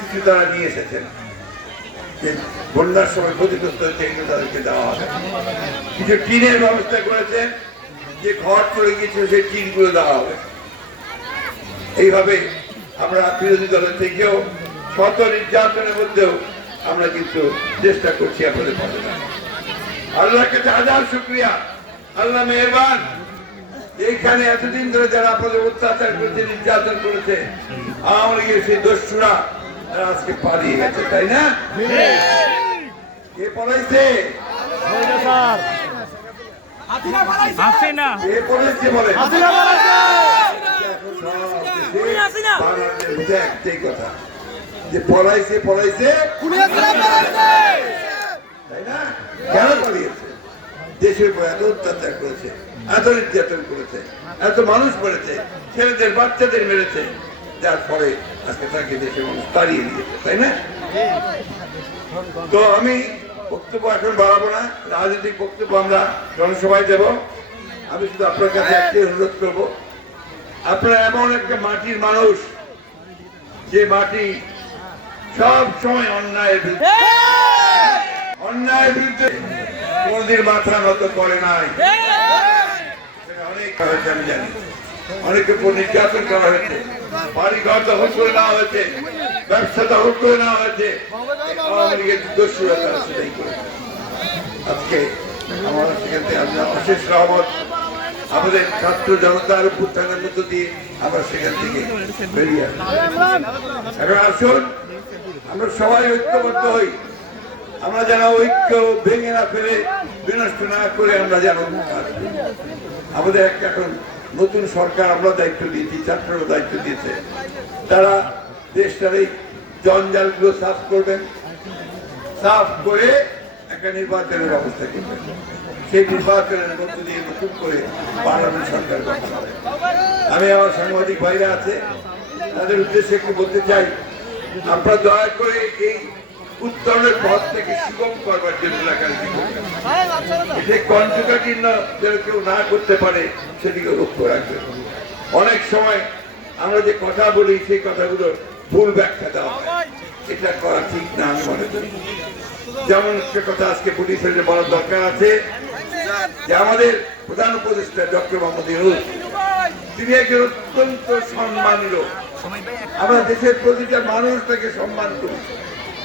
কিছু তারা নিয়ে এসেছেন। বন্যার সময় ক্ষতিগ্রস্ত হয়েছে এগুলো তাদেরকে দেওয়া হবে। কিছু টিনের ব্যবস্থা করেছেন যে ঘর চলে গিয়েছিল সেই টিনগুলো দেওয়া হবে। এইভাবে আমরা বিরোধী দলের থেকেও শত নির্যাতনের মধ্যেও আমরা কিন্তু চেষ্টা করছি আপনাদের পাশে। আল্লাহর কাছে হাজার শুক্রিয়া। আল্লাহ মেহরবান। এইখানে এতদিন ধরে যারা আপনাদের অত্যাচার করেছে নির্যাতন করেছে আওয়ামী লীগের সেই দস্যুরা তারা আজকে পালিয়ে গেছে তাই না? কে পড়াইছে যে পড়াইছে পড়াইছে তাই না কেন পালিয়েছে দেশের উপর এত অত্যাচার করেছে এত নির্যাতন করেছে এত মানুষ মরেছে ছেলেদের বাচ্চাদের মেরেছে যার ফলে আজকে তাকে দেশের মানুষ তাড়িয়ে দিয়েছে তাই না? তো আমি বক্তব্য এখন বাড়াবো না রাজনৈতিক বক্তব্য আমরা জনসভায় দেব। আমি শুধু আপনার কাছে একটাই অনুরোধ করব। আপনারা এমন একটা মাটির মানুষ যে মাটি সব সময় অন্যায়ের বিরুদ্ধে অন্যায়ের বিরুদ্ধে কোনদিন মাথা নত করে নাই। অনেক আমি জানি। নির্যাতন করা হয়েছে। বাড়ি ঘর দখল করে নেওয়া হয়েছে। ব্যবসা দখল করে নেওয়া হয়েছে। সেটাই আজকে আমার সেখান থেকে আমরা অশেষ রহমত। আমাদের ছাত্র জনতার উত্থানের মধ্য দিয়ে আমরা সেখান থেকে বেরিয়ে এখন আসুন, আমরা সবাই ঐক্যবদ্ধ হই। আমরা যেন ঐক্য ভেঙে না ফেলে, বিনষ্ট না করে আমরা যেন। আমাদের একটা এখন নতুন সরকার আমরা দায়িত্ব দিয়েছি ছাত্ররা দায়িত্ব দিয়েছে তারা দেশটার এই জঞ্জালগুলো সাফ করবেন, সাফ করে একটা নির্বাচনের ব্যবস্থা করবেন। সেই নির্বাচনের মধ্য দিয়ে নতুন করে পার্লামেন্ট সরকার হবে। আমি আমার সাংবাদিক ভাইরা আছে, তাদের উদ্দেশ্যে একটু বলতে চাই, আপনারা দয়া করে এই উত্তরণের পথ থেকে সুগম করবার জন্য এটা কণ্ঠকাঠিন্য যেন কেউ না করতে পারে সেদিকে লক্ষ্য রাখবে। অনেক সময় আমরা যে কথা বলি সেই কথাগুলো ভুল ব্যাখ্যা দেওয়া হয়। এটা করা ঠিক না আমি মনে করি। যেমন একটা কথা আজকে পুলিশের বড় দরকার আছে যে আমাদের প্রধান উপদেষ্টা ডক্টর মোহাম্মদ ইউনুস তিনি একজন অত্যন্ত সম্মানীয়। আমরা দেশের প্রতিটা মানুষ তাকে সম্মান করি।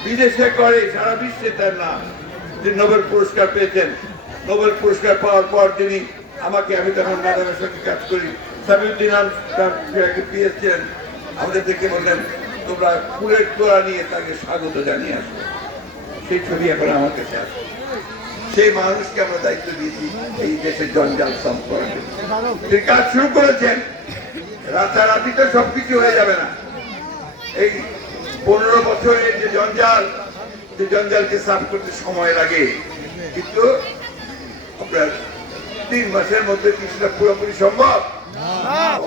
বিদেশে করে, সারা বিশ্বে তার নাম। তিনি নোবেল পুরস্কার পেয়েছেন। নোবেল পুরস্কার পাওয়ার পর তিনি আমাকে, আমি তখন ম্যাডামের সঙ্গে কাজ করি। সামিউদ্দিন পেয়েছিলেন আমাদের দেখে বললেন, তোমরা ফুলের তোলা নিয়ে তাকে স্বাগত জানিয়ে আসবে সেই ছবি এখন আমার কাছে আসবে সেই মানুষকে আমরা দায়িত্ব দিয়েছি এই দেশের জঞ্জাল করার তিনি কাজ শুরু করেছেন। রাতারাতি তো সবকিছু হয়ে যাবে না। এই পনেরো বছরের যে জঞ্জাল যে জঞ্জালকে সাফ করতে সময় লাগে। কিন্তু আপনার তিন মাসের মধ্যে কি সেটা পুরোপুরি সম্ভব।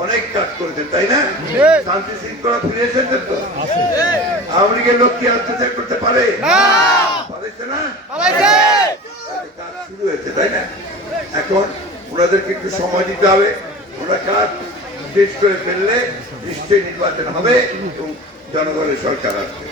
অনেক কাজ করেছেন তাই না? শান্তি শৃঙ্খলা ফিরে এসেছেন তো? আওয়ামী লীগের লোক কি অত্যাচার করতে পারে? পারেছে না? কাজ শুরু হয়েছে তাই না? এখন ওনাদেরকে একটু সময় দিতে হবে। ওরা কাজ শেষ করে ফেললে নিশ্চয়ই নির্বাচন হবে। এবং জনগণের সরকার আসবে